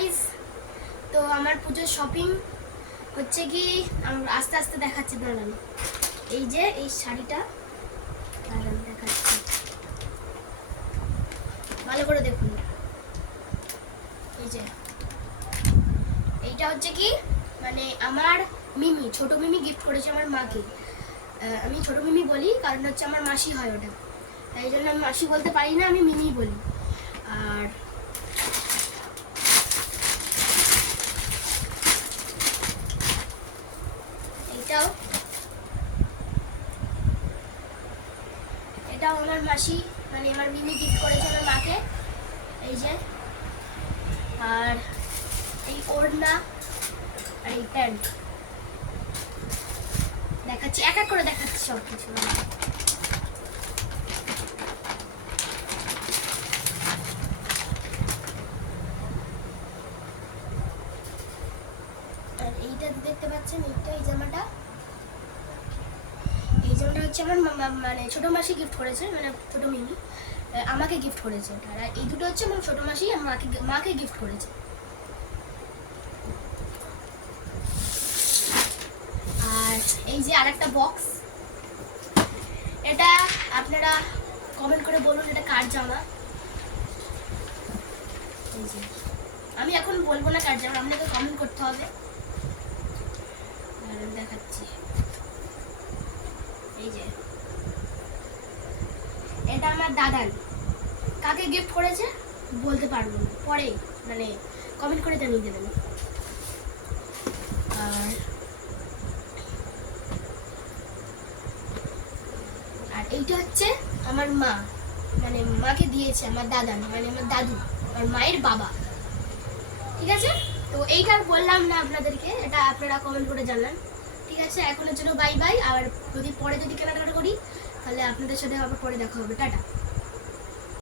Guys, তো আমার পুজোর শপিং হচ্ছে কি আস্তে আস্তে দেখাচ্ছি। দাঁড়ান, এই যে এই শাড়িটা দেখাচ্ছি, ভালো করে দেখুন। এই যে এইটা হচ্ছে কি মানে আমার মিমি, ছোট মিমি গিফট করেছে আমার মাকে। আমি ছোট মিমি বলি কারণ হচ্ছে আমার মাসি হয় ওটা, তাই জন্য আমি মাসি বলতে পারি না, আমি মিমি বলি। আর এটাও আমার মাসি মানে আমার মিমি গিফট করেছে আমার মাকে। এই যে, আর এই ওড়না আর এই প্যান্ট দেখাচ্ছি, এক এক করে দেখাচ্ছি সব কিছু। আর এইটা দেখতে পাচ্ছেন, এই জামাটা হচ্ছে আমার মানে ছোট মাসি গিফট করেছে, মানে ছোট মিমি আমাকে গিফট করেছে। আর এই দুটো হচ্ছে আমার ছোট মাসি মাকে গিফট করেছে। আর এই যে আরেকটা বক্স, এটা আপনারা কমেন্ট করে বলুন এটা কার জামা। এই যে আমি এখন বলবো না কার জামা, আপনাকে কমেন্ট করতে হবে। দেখাচ্ছি, এই যে এটা আমার দাদার, কাকে গিফট করেছে বলতে পারবো না, পরে মানে কমেন্ট করে জানিয়ে দেবেন। আর এইটা হচ্ছে আমার মা, মানে মাকে দিয়েছে আমার দাদা, মানে আমার দাদু, আমার মায়ের বাবা। ঠিক আছে, তো এইটা বললাম না আপনাদেরকে, এটা আপনারা কমেন্ট করে জানান। ঠিক আছে, এখনের জন্য বাই বাই। আর যদি পরে কেনাকাটা করি তাহলে আপনাদের সাথে আবার পরে দেখা হবে। টাটা।